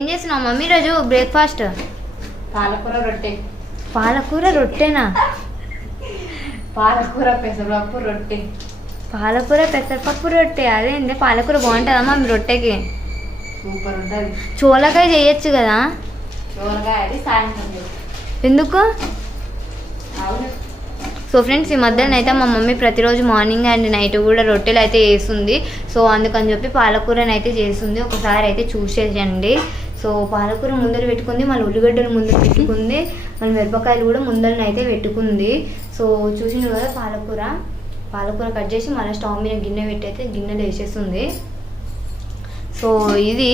ఏం చేస్తున్నావు మమ్మీ రోజు బ్రేక్ఫాస్ట్ పాలకూర రొట్టె. పాలకూర రొట్టెనా? పాలకూర పెసరపప్పు రొట్టె. పాలకూర పెసరపప్పు రొట్టె. అదేంటి పాలకూర బాగుంటుందా మమ్మీ రొట్టెకి? సూపర్ ఉంటుంది చోలకాయ చేయొచ్చు కదా? చూరగా అది సాయంత్రం. ఎందుకు? అవును. సో ఫ్రెండ్స్ ఈ మధ్యన అయితే మా మమ్మీ ప్రతిరోజు మార్నింగ్ అండ్ నైట్ కూడా రొట్టెలు అయితే వేస్తుంది సో అందుకని చెప్పి పాలకూరని అయితే చేస్తుంది. ఒకసారి అయితే చూసేయండి. సో పాలకూర ముందర పెట్టుకుంది మళ్ళీ ఉల్లిగడ్డలు ముందర పెట్టుకుంది మళ్ళీ మిరపకాయలు కూడా ముందరన అయితే పెట్టుకుంది. సో చూసిండు కదా పాలకూర? పాలకూర కట్ చేసి మళ్ళీ స్టవ్ మీద గిన్నె పెట్టి అయితే గిన్నెలో వేసేస్తుంది సో ఇది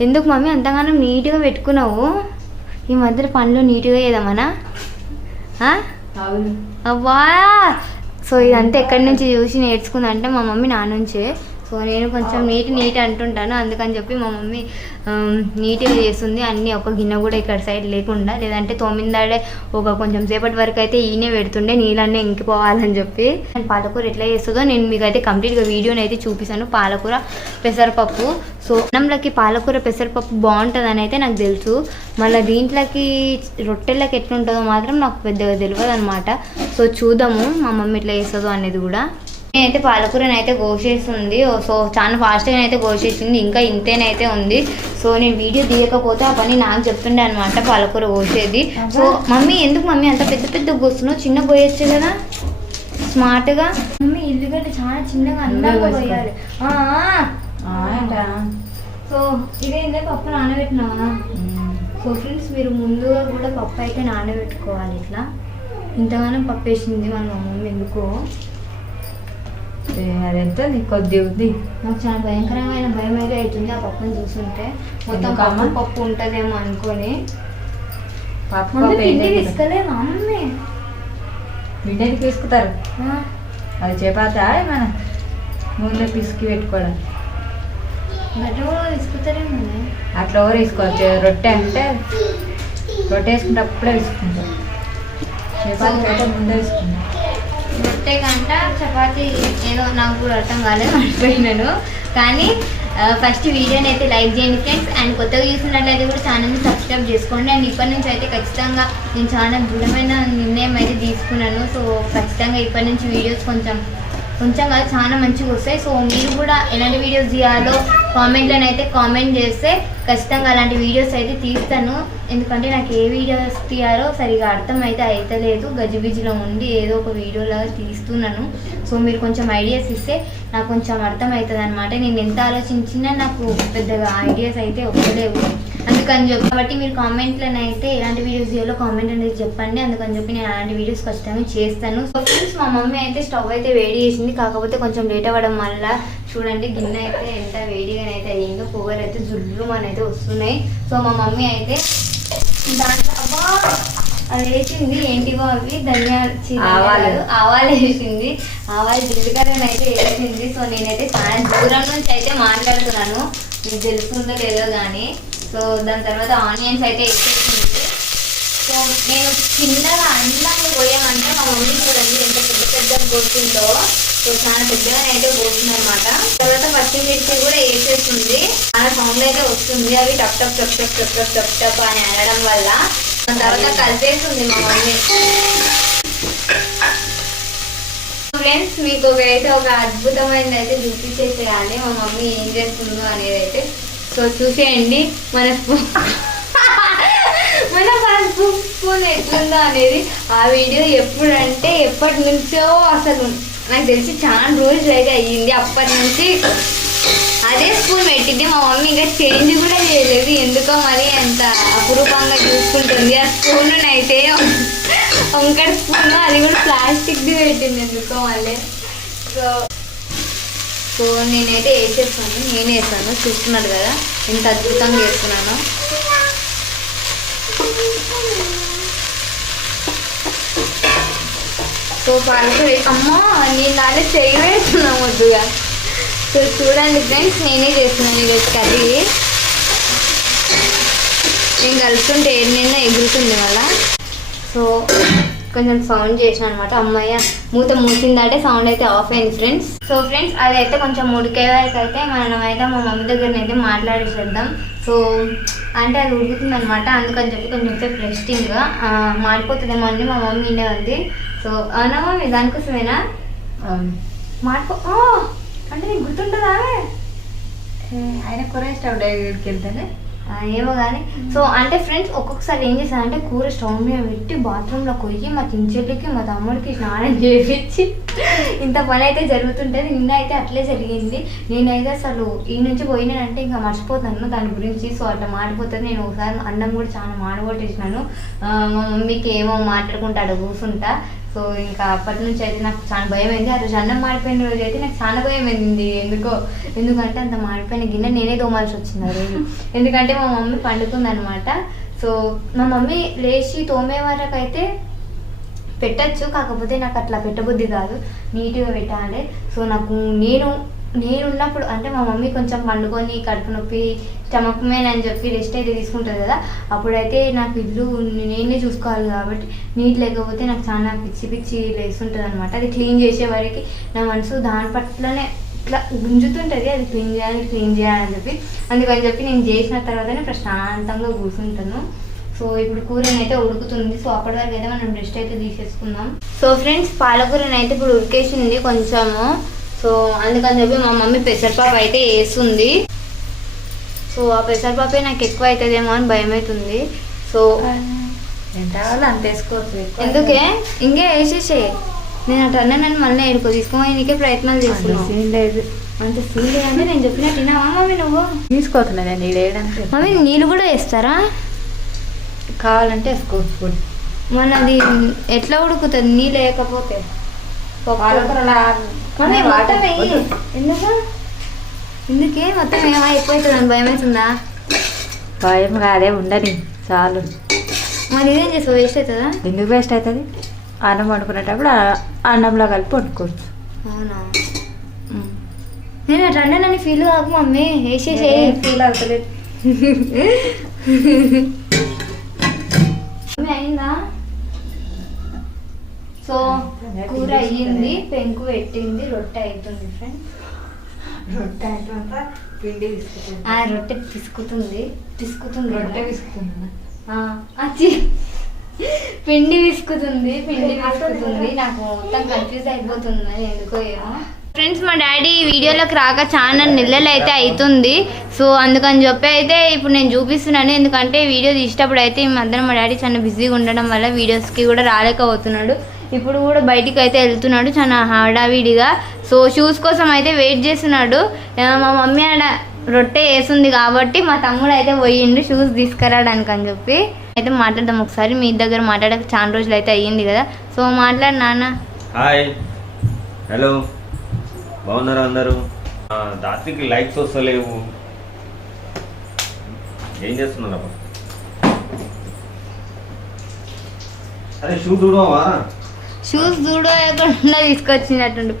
ఎందుకు మమ్మీ అంతగానో నీట్గా పెట్టుకున్నావు? ఈ మధ్య పనులు నీట్గా అవును. అవ్వా! సో ఇదంతా ఎక్కడి నుంచి చూసి నేర్చుకుంది అంటే మా మమ్మీ నా నుంచే. సో నేను కొంచెం నీట్ నీట్ అంటుంటాను. అందుకని చెప్పి మా మమ్మీ నీట్గా చేస్తుంది. అన్నీ ఒక గిన్నె కూడా ఇక్కడ సైడ్ లేకుండా. లేదంటే తొమ్మిదాడే ఒక కొంచెం సేపటి వరకు అయితే ఈయనే పెడుతుండే నీళ్ళన్నీ ఇంకిపోవాలని చెప్పి. పాలకూర ఎట్లా చేస్తుందో నేను మీకు అయితే కంప్లీట్గా వీడియోని అయితే చూపిస్తాను. పాలకూర పెసరపప్పు. సో అన్నంలోకి పాలకూర పెసరపప్పు బాగుంటుందని అయితే నాకు తెలుసు. మళ్ళీ దీంట్లోకి రొట్టెలకి ఎట్లుంటుందో మాత్రం నాకు పెద్దగా తెలియదు అనమాట సో చూద్దాము మా మమ్మీ ఎట్లా చేస్తుందో అనేది కూడా. నేనైతే పాలకూరని అయితే కోసేస్తుంది ఓ సో చాలా ఫాస్ట్గా అయితే కోసేసింది. ఇంకా ఇంతేనైతే ఉంది. సో నేను వీడియో తీయకపోతే ఆ పని నాకు చెప్తుండే అనమాట పాలకూర కోసేది. సో మమ్మీ ఎందుకు మమ్మీ అంత పెద్ద పెద్ద కోస్తున్నావు? చిన్న కోయొచ్చు కదా. స్మార్ట్గా. మమ్మీ ఇల్లుగడ్డ చాలా చిన్నగా అందంగా. ఏంట? సో ఇదేందే పప్పు నానబెట్టినావా సో ఫ్రెండ్స్ మీరు ముందుగా కూడా పప్పు అయితే నానబెట్టుకోవాలి ఇట్లా. ఇంతగానో పప్పు వేసింది మన మమ్మీ ఎందుకో. అదెంత నీకు కొద్ది ఉంది నాకు చాలా భయంకరమైన భయం అయితే అవుతుంది ఆ పప్పుని చూస్తుంటే. మొత్తం ఎందుకమ్మా? పప్పు ఉంటుందేమో అనుకొని. పప్పు? తీసుకోలేదు మమ్మీ బిడ్డకి తీసుకుతారు. ఆ, అది చేపాతా మన నూనెలో పిసికి పెట్టుకోవడం. అట్లా ఎవరు వేసుకోవచ్చు? రొట్టె అంటే రొట్టె వేసుకుంటే అప్పుడే వేసుకుంటారు. చపాతి ముందే వేసుకుంటారు. రొట్టె కంట చపాతి ఏదో నాకు కూడా అర్థం కాలేదు మర్చిపోయినాను. కానీ ఫస్ట్ వీడియోని అయితే లైక్ చేయండి ఫ్రెండ్స్. అండ్ కొత్తగా చూసినట్లయితే కూడా ఛానల్ని సబ్స్క్రైబ్ చేసుకోండి. అండ్ ఇప్పటి నుంచి అయితే ఖచ్చితంగా నేను చాలా దృఢమైన నిర్ణయం అయితే తీసుకున్నాను. సో ఖచ్చితంగా ఇప్పటి నుంచి వీడియోస్ కొంచెం కొంచెం కాదు చాలా మంచిగా వస్తాయి. సో మీరు కూడా ఎలాంటి వీడియోస్ తీయాలో కామెంట్లను అయితే కామెంట్ చేస్తే ఖచ్చితంగా అలాంటి వీడియోస్ అయితే తీస్తాను. ఎందుకంటే నాకు ఏ వీడియోస్ తీయాలో సరిగా అర్థం అయితే అవుతలేదు గజిబిజిలో ఉండి ఏదో ఒక వీడియోలాగా తీస్తున్నాను. సో మీరు కొంచెం ఐడియాస్ ఇస్తే నాకు కొంచెం అర్థం అవుతుంది అనమాట నేను ఎంత ఆలోచించినా నాకు పెద్దగా ఐడియాస్ అయితే ఒక్కలేవు అందుకని చెప్పి కాబట్టి మీరు కామెంట్లను అయితే ఎలాంటి వీడియోస్ చేయాలో కామెంట్ అనేది చెప్పండి. అందుకని చెప్పి నేను అలాంటి వీడియోస్ ఖచ్చితంగా చేస్తాను. సో ఫ్రెండ్స్ మా మమ్మీ అయితే స్టవ్ అయితే వేడి చేసింది. కాకపోతే కొంచెం లేట్ అవ్వడం వల్ల చూడండి గిన్నె అయితే ఎంత వేడిగానైతే అయ్యిందో పొగరు అయితే జుల్లు అయితే వస్తున్నాయి. సో మా మమ్మీ అయితే దాంట్లో అబ్బా అది వేసింది. ఏంటివో అవి? ధనియాలు ఆవాలు. ఆవాలు వేసింది. ఆవాలు జీలకర్ర అయితే వేసింది. సో నేనైతే చాలా దూరం నుంచి అయితే మాట్లాడుతున్నాను. మీకు తెలుస్తుందో లేదో కానీ. సో దాని తర్వాత ఆనియన్స్ అయితే వేసేసింది. సో నేను చిన్నగా అన్నంగా పోయామంటే మా మమ్మీ చూడండి ఎంత పెద్ద పెద్ద పోతుందో సో చాలా పెద్దగా అయితే పోతుంది అనమాట తర్వాత పచ్చిమిర్చి కూడా వేసేస్తుంది చాలా సౌండ్ అయితే వస్తుంది. అవి టప్ టప్ టప్ టప్ టప్ టప్ టప్ టప్ అని అనడం వల్ల దాని తర్వాత కలిపేస్తుంది మా మమ్మీ. ఫ్రెండ్స్ మీకు ఒక అయితే ఒక అద్భుతమైనది అయితే చూపించేసేయాలి. మా మమ్మీ ఏం చేస్తుందో అనేది అయితే సో చూసేయండి మన స్పూ- మన పసుపు స్పూన్ ఎట్లుందో అనేది ఆ వీడియో ఎప్పుడంటే ఎప్పటి నుంచో అసలు నాకు తెలిసి చాలా రోజులు అయితే అయ్యింది. అప్పటి నుంచి అదే స్పూన్ పెట్టింది మా మమ్మీ ఇంకా చేంజ్ కూడా చేయలేదు. ఎందుకో మరి అంత అపురూపంగా చూసుకుంటుంది. ఆ స్పూన్ అయితే వంకర స్పూన్ అది కూడా ప్లాస్టిక్ది పెట్టింది. ఎందుకో మళ్ళీ. సో సో నేనైతే వేసేస్తాను నేను వేసాను. చూస్తున్నారు కదా ఎంత అద్భుతంగా వేస్తున్నాను. సో పాలకూర అమ్మో నేను దాన్ని చెయ్యి వేస్తున్నాం వద్దుగా సో చూడండి ఫ్రెండ్స్ నేనే చేస్తున్నాను ఈరోజు కర్రీ. నేను కలుపుతుంటే ఎన్నైనా నిన్న ఎగురుతుంది మన కొంచెం సౌండ్ చేసిన అనమాట అమ్మయ్య మూత మూసిందంటే సౌండ్ అయితే ఆఫ్ అయింది ఫ్రెండ్స్. సో ఫ్రెండ్స్ అదైతే కొంచెం ఉడికే వరకు అయితే మనం అయితే మా మమ్మీ దగ్గర అయితే మాట్లాడేసేద్దాం. సో అంటే అది ఉడుకుతుంది అనమాట అందుకని చెప్పి కొంచెం సేపు రెస్టింగ్ మాడిపోతుందేమో అని మా మమ్మీ ఇండే ఉంది. సో అవునా మమ్మీ? దానికోసమేనా? మాడిపో అంటే నీకు గుర్తుంటుందా? ఆయన కూర స్టవ్ దగ్గరికి వెళ్తానే? ఏమో కానీ సో అంటే ఫ్రెండ్స్ ఒక్కొక్కసారి ఏం చేశానంటే కూర స్టవ్ మీద పెట్టి బాత్రూంలో కొయ్యి మా చెల్లికి మా తమ్ముడికి స్నానం చేపించి ఇంత పని అయితే జరుగుతుంటుంది. నిన్న అయితే అట్లే జరిగింది. నేనైతే అసలు ఈ నుంచి పోయినానంటే ఇంకా మర్చిపోతాను దాని గురించి. సో అట్లా మాడిపోతుంది. నేను ఒకసారి అన్నం కూడా చాలా మాడగొట్టేసినాను. మా మమ్మీకి ఏమో మాట్లాడుకుంటా అక్కడ కూర్చుంటా. సో ఇంకా అప్పటి నుంచి అయితే నాకు చాలా భయం అయింది ఆ రోజు అన్నం మాడిపోయిన రోజు అయితే నాకు చాలా భయం అయింది ఎందుకో ఎందుకంటే అంత మాడిపోయిన గిన్నె నేనే తోమాల్సి వచ్చింది ఆ రోజు. ఎందుకంటే మా మమ్మీ పండుకుంది అనమాట సో మా మమ్మీ లేచి తోమే వరకు అయితే పెట్టచ్చు. కాకపోతే నాకు అట్లా పెట్టబుద్ధి కాదు. నీట్గా పెట్టాలి. సో నాకు నేను నేను ఉన్నప్పుడు అంటే మా మమ్మీ కొంచెం పండుకొని కడుపు నొప్పి స్టమక్ మెయిన్ అని చెప్పి రెస్ట్ అయితే తీసుకుంటుంది కదా. అప్పుడైతే నాకు ఇల్లు నేనే చూసుకోవాలి కాబట్టి నీట్ లేకపోతే నాకు చాలా పిచ్చి పిచ్చి లేస్తుంటుంది అనమాట అది క్లీన్ చేసే వరకు నా మనసు దాని పట్లనే ఇట్లా గుంజుతుంటుంది అది క్లీన్ చేయాలి క్లీన్ చేయాలని చెప్పి. అందుకని చెప్పి నేను చేసిన తర్వాతనే ప్రశాంతంగా కూర్చుంటాను. సో ఇప్పుడు కూరని అయితే ఉడుకుతుంది. సో అప్పటి వరకు అయితే మనం రెస్ట్ అయితే తీసేసుకుందాం. సో ఫ్రెండ్స్ పాలకూరని అయితే ఇప్పుడు ఉడికేసింది కొంచెము. సో అందుకని చెప్పి మా మమ్మీ పెసరపాపు అయితే వేస్తుంది. సో ఆ పెసరపప్పే నాకు ఎక్కువ అవుతుందేమో అని భయం అవుతుంది సో ఎంత కావాలో అంత వేసుకోవచ్చు ఎందుకే? ఇంకే వేసేసే. నేను అటు అన్నానని మళ్ళీ ఎడుకో తీసుకొని నీకే ప్రయత్నాలు చేస్తున్నాను లేదు. అంత సీన్ అంటే నేను చెప్పినట్టు విన్నావా మమ్మీ నువ్వు? తీసుకోతున్నా నేను వేయడానికి? మమ్మీ నీళ్ళు కూడా వేస్తారా? కావాలంటే వేసుకోవచ్చు మనది ఎట్లా ఉడుకుతుంది? నీళ్ళు వాటర్ వద్దు. ఎందుకు? ఎందుకే? మొత్తం ఏమో ఎక్కువైతుంది భయం అవుతుందా భయం కాదే ఉండని. చాలు. మరి ఇదేం చేస్తావు? వేస్ట్ అవుతుందా? ఎందుకు వేస్ట్ అవుతుంది? అన్నం వండుకునేటప్పుడు అన్నంలో కలిపి వండుకోవచ్చు. అవునా? నేను అట్లా అన్నానని ఫీల్ కాకు మమ్మీ. వేసేసే ఫీల్ అవుతలేదు అయిందా? సో కూర అయ్యింది పెంకు పెట్టింది రొట్టె అవుతుంది ఫ్రెండ్ రొట్టె అయిపోయాక పిండి తీసుకుంటాను ఆ రొట్టె పిసుకుతుంది పిసుకుతుంది. రొట్టె అచ్చి పిండి విసుకుతుంది పిండి విసుకుతుంది నాకు మొత్తం కన్ఫ్యూజ్ అయిపోతుంది ఎందుకో ఏమో. ఫ్రెండ్స్ మా డాడీ వీడియోలోకి రాక చాలా నెలలు అయితే అవుతుంది సో అందుకని చెప్పి అయితే ఇప్పుడు నేను చూపిస్తున్నాను. ఎందుకంటే వీడియో తీసేటప్పుడు అయితే ఈ మధ్యన మా డాడీ చాలా బిజీగా ఉండడం వల్ల వీడియోస్కి కూడా రాలేకపోతున్నాడు. ఇప్పుడు కూడా బయటికి అయితే వెళ్తున్నాడు చాలా హడావిడిగా. సో షూస్ కోసం అయితే వెయిట్ చేస్తున్నాడు. మా మమ్మీ ఆడ రొట్టె వేసింది కాబట్టి మా తమ్ముడు అయితే పోయిండు షూస్ తీసుకురావడానికి అని చెప్పి. అయితే మాట్లాడదాం ఒకసారి మీ దగ్గర మాట్లాడక చాలా రోజులు అయితే అయ్యింది కదా. సో మాట్లాడు నాన్న. హాయ్. హలో. బాగున్నారా అందరూ? ఆ, లైక్స్ వస్తలేవు. ఏం చేస్తున్నారు అరే షూ చూడవా షూస్ దూడ ఎక్కడ తీసుకొచ్చినట్టుండు.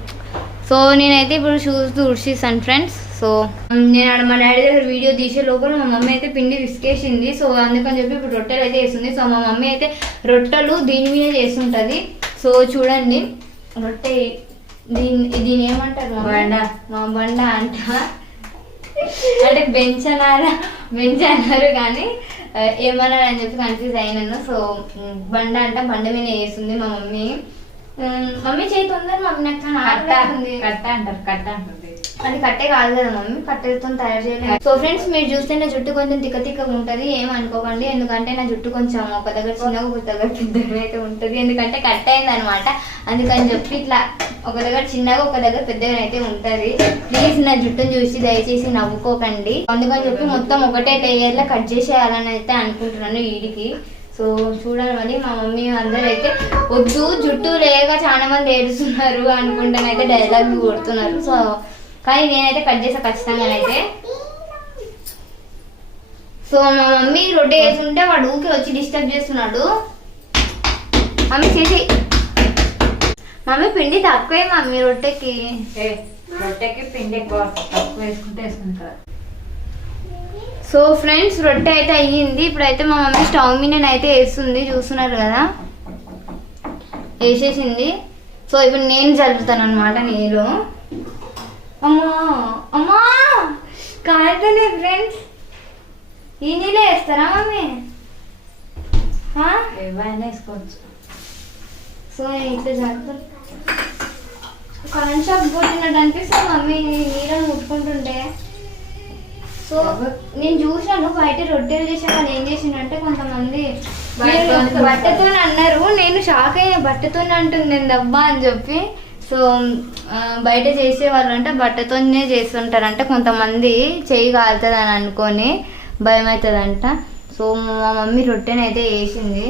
సో నేనైతే ఇప్పుడు షూస్ తుడిచిస్తాను ఫ్రెండ్స్ సో నేను ఆడ మా డాడీ దగ్గర వీడియో తీసే లోపల మా మమ్మీ అయితే పిండి విసికేసింది. సో అందుకని చెప్పి ఇప్పుడు రొట్టెలు అయితే వేస్తుంది. సో మా మమ్మీ అయితే రొట్టెలు దీని మీద చేస్తుంటుంది. సో చూడండి. రొట్టె దీని దీని ఏమంటారు? బండ. మా బండ అంట. అంటే బెంచ్ అనారా బెంచ్ అన్నారు కానీ ఏమన్నారు అని చెప్పి కన్ఫ్యూజ్ అయినాను. సో బండ అంట. బండ మీద వేస్తుంది మా మమ్మీ. మమ్మీ చేయి తొందర మమ్మీ నాకు కట్ట. అంటారు. కట్ట అంటుంది అది కట్టే కాదు కదా మమ్మీ కట్టెలతో తయారు చేయలేదు సో ఫ్రెండ్స్ మీరు చూస్తే నా జుట్టు కొంచెం తిక్క తిక్కగా ఉంటుంది ఏం అనుకోకండి. ఎందుకంటే నా జుట్టు కొంచెం ఒక దగ్గర చిన్నగా ఒక దగ్గర పెద్దగా అయితే ఉంటుంది. ఎందుకంటే కట్ అయింది అనమాట అందుకని చెప్పి ఇట్లా ఒక దగ్గర చిన్నగా ఒక దగ్గర పెద్దగా అయితే ఉంటుంది. ప్లీజ్ నా జుట్టును చూసి దయచేసి నవ్వుకోకండి. అందుకని చెప్పి మొత్తం ఒకటే లేయర్లో కట్ చేసేయాలని అయితే అనుకుంటున్నాను వీడికి. సో చూడాలని మా మమ్మీ అందరూ అయితే వద్దు జుట్టు లేక చాలా మంది ఏడుస్తున్నారు అనుకుంటానైతే డైలాగ్ కొడుతున్నారు. సో కానీ నేనైతే కట్ చేసా ఖచ్చితంగానైతే సో మా మమ్మీ రొట్టె వేస్తుంటే వాడు ఊకే వచ్చి డిస్టర్బ్ చేస్తున్నాడు. మమ్మీ చేసి. మమ్మీ పిండి తక్కువే మమ్మీ రొట్టెకి. రొట్టెకి పిండి ఎక్కువ తక్కువ వేసుకుంటే వేసుకుంటారు. సో ఫ్రెండ్స్ రొట్టె అయితే అయ్యింది. ఇప్పుడైతే మా మమ్మీ స్టవ్ మీద అయితే వేస్తుంది. చూస్తున్నారు కదా? వేసేసింది. సో ఇప్పుడు నేను చల్లుతాను అనమాట నీళ్ళు. అమ్మా అమ్మా! కాలుతున్నాయి ఫ్రెండ్స్ ఈ నీళ్ళే వేస్తారా మమ్మీ? ఆ? ఏవైనా వేసుకోవచ్చు. సో ఇట్లా జరుగుతుంది కరెంట్ షాక్ కొట్టినట్టు అనిపిస్తుంది మమ్మీ నీళ్ళని ముట్టుకుంటుంటే. సో నేను చూసాను బయట రొట్టెలు చేసాక నేను ఏం చేసిందంటే కొంతమంది బట్టతో అన్నారు. నేను షాక్ అయ్యా బట్టతో అంటుంది నేను దబ్బా అని చెప్పి. సో బయట చేసే వాళ్ళు అంటే బట్టతోనే చేస్తుంటారంట. కొంతమంది చెయ్యి కాలుతుంది అని అనుకొని భయం అవుతుందంట సో మా మమ్మీ రొట్టెనైతే వేసింది.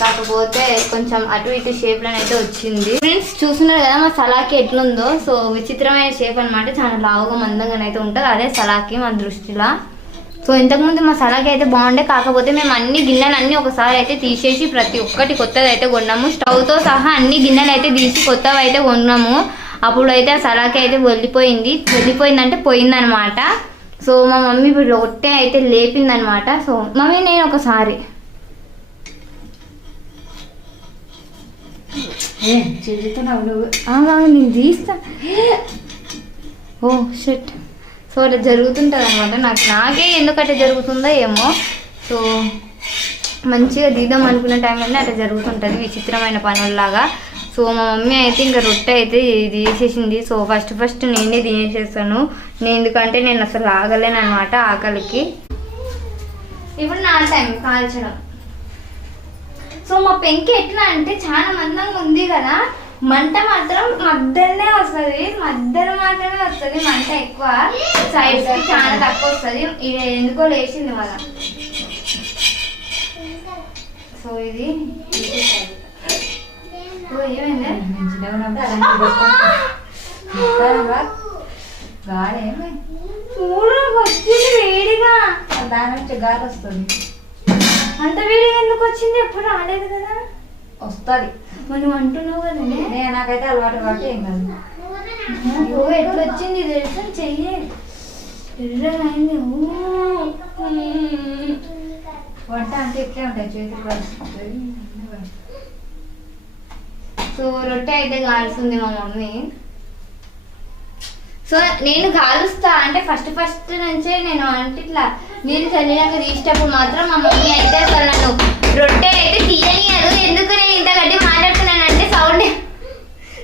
కాకపోతే కొంచెం అటు ఇటు షేప్లను అయితే వచ్చింది. ఫ్రెండ్స్ చూస్తున్నారు కదా మా సలాకి ఎట్లుందో. సో విచిత్రమైన షేప్ అన్నమాట. చాలా లావుగా మందంగానైతే ఉంటుంది. అదే సలాకి మా దృష్టిలో. సో ఇంతకుముందు మా సలాకి అయితే బాగుండే కాకపోతే మేము అన్ని గిన్నెలు అన్ని ఒకసారి అయితే తీసేసి ప్రతి ఒక్కటి కొత్తది అయితే కొన్నాము. స్టవ్తో సహా అన్ని గిన్నెలు అయితే తీసి కొత్తవి అయితే కొన్నాము. అప్పుడు అయితే ఆ సలాకి అయితే వెళ్ళిపోయింది. వెళ్ళిపోయిందంటే పోయిందనమాట. సో మా మమ్మీ ఇప్పుడు రొట్టె అయితే లేపిందనమాట. సో మమ్మీ నేను ఒకసారి. నేను తీస్తా. ఓ షెట్. సో అలా జరుగుతుంటుంది అనమాట నాకు నాకే ఎందుకంటే జరుగుతుందో ఏమో. సో మంచిగా తీద్దాం అనుకున్న టైంలోనే అట్లా జరుగుతుంటుంది విచిత్రమైన పనుల్లాగా. సో మా మమ్మీ అయితే ఇంకా రొట్టె అయితే ఇది చేసేసింది సో ఫస్ట్ ఫస్ట్ నేనే తినేసేస్తాను. నేను ఎందుకంటే నేను అసలు ఆగలేను అనమాట ఆకలికి. ఇప్పుడు నా టైం కాల్చడం. సో మా పెంకి ఎట్లా అంటే చాలా మందంగా ఉంది కదా. మంట మాత్రం మధ్యలోనే వస్తుంది. మధ్యలో మాత్రమే వస్తుంది. మంట ఎక్కువ. సైడ్స్ చాలా తక్కువ వస్తుంది. ఇది ఎందుకో లేచింది మన సో ఇది వేడిగా. దాని నుంచి గాలి వస్తుంది. అంత వేడిగా ఎందుకు వచ్చింది? ఎప్పుడు రాలేదు కదా. వస్తుంది. మనం అంటున్నావు కదా నేను నాకైతే అలవాటు కాబట్టి ఏం కాదు. ఓ ఎట్లా వచ్చింది తెలుసా? చెయ్యి. ఎర్రగైంది ఊ. వంట అంటే ఇట్లే ఉంటాయి చేతులు సో రొట్టె అయితే కాల్స్తుంది మా మమ్మీ. సో నేను కాలుస్తా. అంటే ఫస్ట్ ఫస్ట్ నుంచే నేను అంటే ఇట్లా నీళ్ళు చల్లినాక తీసేటప్పుడు మాత్రం మా మమ్మీ అయితే అసలు నన్ను రొట్టె అయితే తీయనియదు ఎందుకు నేను ఇంత గట్టి మాట్లాడుతున్నానంటే సౌండ్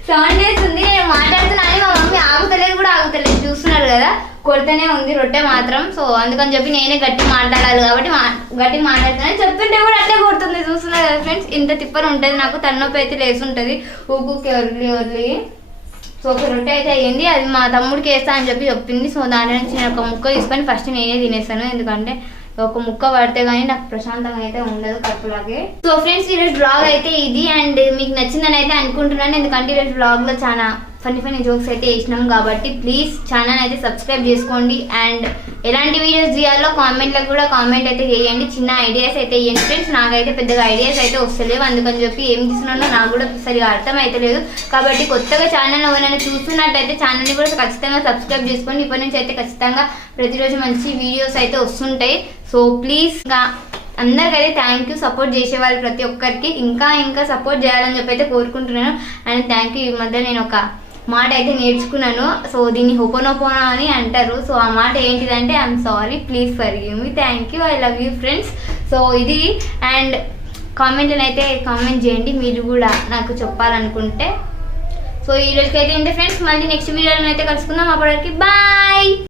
సౌండ్ వేస్తుంది నేను మాట్లాడుతున్నాను మా మమ్మీ ఆగుతలేదు కూడా ఆగుతలేదు. చూస్తున్నారు కదా కొడుతూనే ఉంది రొట్టె మాత్రం. సో అందుకని చెప్పి నేనే గట్టి మాట్లాడాలి కాబట్టి మా గట్టి మాట్లాడుతున్నాను చెప్తుంటే కూడా అట్లే కొడుతుంది. చూస్తున్నారు కదా ఫ్రెండ్స్ ఇంత తిప్పని ఉంటుంది నాకు తలనొప్పి అయితే లేసుంటుంది ఉంటుంది. వదిలి వదిలి. సో ఒక రొట్టె అయితే అయ్యింది. అది మా తమ్ముడికి వేస్తా అని చెప్పి చెప్పింది. సో దాని నుంచి నేను ఒక ముక్క తీసుకొని ఫస్ట్ నేనే తినేస్తాను. ఎందుకంటే ఒక ముక్క పడితే కానీ నాకు ప్రశాంతంగా అయితే ఉండదు కప్పులాగే. సో ఫ్రెండ్స్ ఈరోజు బ్లాగ్ అయితే ఇది అండ్ మీకు నచ్చిందని అయితే అనుకుంటున్నాను. ఎందుకంటే ఈరోజు బ్లాగ్లో చాలా ఫన్నీ ఫన్నీ జోక్స్ అయితే వేసినాం కాబట్టి ప్లీజ్ ఛానల్ అయితే సబ్స్క్రైబ్ చేసుకోండి. అండ్ ఎలాంటి వీడియోస్ చేయాలో కామెంట్లకు కూడా కామెంట్ అయితే చేయండి చిన్న ఐడియాస్ అయితే ఇవ్వండి ఫ్రెండ్స్ నాకైతే పెద్దగా ఐడియాస్ అయితే వస్తలేవు. అందుకని చెప్పి ఏం చేస్తున్నానో నాకు కూడా సరిగా అర్థం అయితే లేదు కాబట్టి కొత్తగా ఛానల్ ఎవరైనా చూస్తున్నట్టయితే ఛానల్ని కూడా ఖచ్చితంగా సబ్స్క్రైబ్ చేసుకోండి. ఇప్పటి నుంచి అయితే ఖచ్చితంగా ప్రతిరోజు మంచి వీడియోస్ అయితే వస్తుంటాయి. సో ప్లీజ్గా అందరికైతే థ్యాంక్ యూ సపోర్ట్ చేసేవాళ్ళు ప్రతి ఒక్కరికి. ఇంకా ఇంకా సపోర్ట్ చేయాలని చెప్పి అయితే కోరుకుంటున్నాను. అండ్ థ్యాంక్ యూ ఈ మధ్య నేను ఒక మాట అయితే నేర్చుకున్నాను. సో దీన్ని హోపోనోపోనా అని అంటారు. సో ఆ మాట ఏంటిదంటే I'm sorry please for you me. Thank you. I love you friends. So ఇది. అండ్ కామెంట్లను అయితే కామెంట్ చేయండి. మీరు కూడా నాకు చెప్పాలనుకుంటే. సో ఈ రోజుకైతే ఏంటి ఫ్రెండ్స్? మళ్ళీ నెక్స్ట్ వీడియోలో అయితే కలుసుకుందాం. అప్పటికి బాయ్!